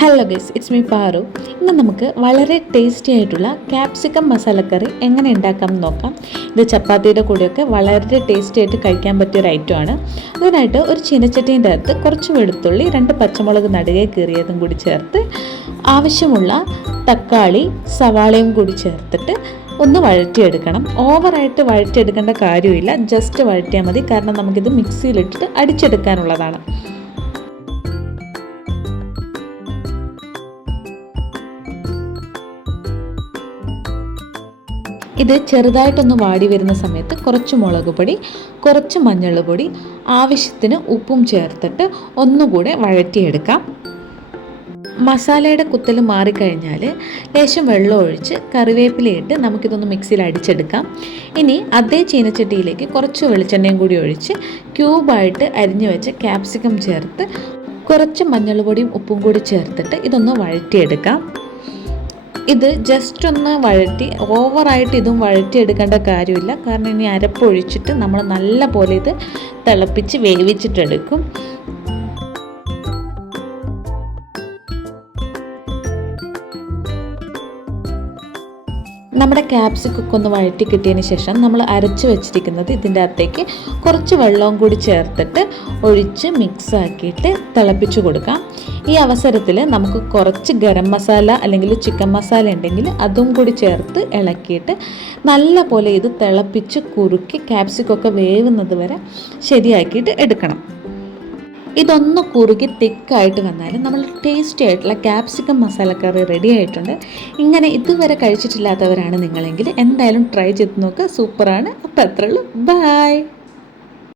Hello guys, it's me Paru. ഇന്ന് നമുക്ക് വളരെ ടേസ്റ്റി ആയിട്ടുള്ള ക്യാപ്സിക്കം മസാലക്കറി എങ്ങനെ ഉണ്ടാക്കാം എന്ന് നോക്കാം. ഇത് ചപ്പാത്തിയുടെ കൂടെയൊക്കെ വളരെ ടേസ്റ്റി ആയിട്ട് കഴിക്കാൻ പറ്റിയൊരു ഐറ്റമാണ്. അതിനായിട്ട് ഒരു ചീനച്ചട്ടീൻ്റെ അകത്ത് കുറച്ച് വെളുത്തുള്ളി, 2 പച്ചമുളക് നടുകെ കീറിയതും കൂടി ചേർത്ത് ആവശ്യമുള്ള തക്കാളി, സവാളയും കൂടി ചേർത്തിട്ട് ഒന്ന് വഴറ്റിയെടുക്കണം. ഓവറായിട്ട് വഴറ്റിയെടുക്കേണ്ട കാര്യമില്ല, ജസ്റ്റ് വഴറ്റിയാൽ മതി. കാരണം നമുക്കിത് മിക്സിയിലിട്ടിട്ട് അടിച്ചെടുക്കാനുള്ളതാണ്. ഇത് ചെറുതായിട്ടൊന്ന് വാടി വരുന്ന സമയത്ത് കുറച്ച് മുളക് പൊടി, കുറച്ച് മഞ്ഞൾപ്പൊടി, ആവശ്യത്തിന് ഉപ്പും ചേർത്തിട്ട് ഒന്നുകൂടെ വഴറ്റിയെടുക്കാം. മസാലയുടെ കുത്തൽ മാറിക്കഴിഞ്ഞാൽ ലേശം വെള്ളം ഒഴിച്ച് കറിവേപ്പിലയിട്ട് നമുക്കിതൊന്ന് മിക്സിയിൽ അടിച്ചെടുക്കാം. ഇനി അതേ ചീനച്ചട്ടിയിലേക്ക് കുറച്ച് വെളിച്ചെണ്ണയും കൂടി ഒഴിച്ച് ക്യൂബായിട്ട് അരിഞ്ഞു വെച്ച ക്യാപ്സിക്കം ചേർത്ത് കുറച്ച് മഞ്ഞൾപ്പൊടിയും ഉപ്പും കൂടി ചേർത്തിട്ട് ഇതൊന്ന് വഴറ്റിയെടുക്കാം. ഇത് ജസ്റ്റ് ഒന്ന് വഴറ്റി, ഓവറായിട്ട് ഇതും വഴറ്റിയെടുക്കേണ്ട കാര്യമില്ല. കാരണം ഇനി അരപ്പൊഴിച്ചിട്ട് നമ്മൾ നല്ല പോലെ ഇത് തിളപ്പിച്ച് വേവിച്ചിട്ടെടുക്കും. നമ്മുടെ ക്യാപ്സിക്കൊക്കെ ഒന്ന് വഴറ്റി കിട്ടിയതിന് ശേഷം നമ്മൾ അരച്ച് വെച്ചിരിക്കുന്നത് ഇതിൻ്റെ അകത്തേക്ക് കുറച്ച് വെള്ളവും കൂടി ചേർത്തിട്ട് ഒഴിച്ച് മിക്സ് ആക്കിയിട്ട് തിളപ്പിച്ച് കൊടുക്കാം. ഈ അവസരത്തിൽ നമുക്ക് കുറച്ച് ഗരം മസാല അല്ലെങ്കിൽ ചിക്കൻ മസാല ഉണ്ടെങ്കിൽ അതും കൂടി ചേർത്ത് ഇളക്കിയിട്ട് നല്ല പോലെ ഇത് തിളപ്പിച്ച് കുറുക്കി ക്യാപ്സിക്കൊക്കെ വേവുന്നത് വരെ ശരിയാക്കിയിട്ട് എടുക്കണം. ഇതൊന്ന് കുറുകി തിക്കായിട്ട് വന്നാൽ നമ്മൾ ടേസ്റ്റി ആയിട്ടുള്ള ക്യാപ്സിക്കം മസാലക്കറി റെഡി ആയിട്ടുണ്ട്. ഇങ്ങനെ ഇതുവരെ കഴിച്ചിട്ടില്ലാത്തവരാണ് നിങ്ങളെങ്കിൽ എന്തായാലും ട്രൈ ചെയ്ത് നോക്കുക. സൂപ്പറാണ്. അപ്പോൾ അത്രയുള്ളൂ. ബൈ.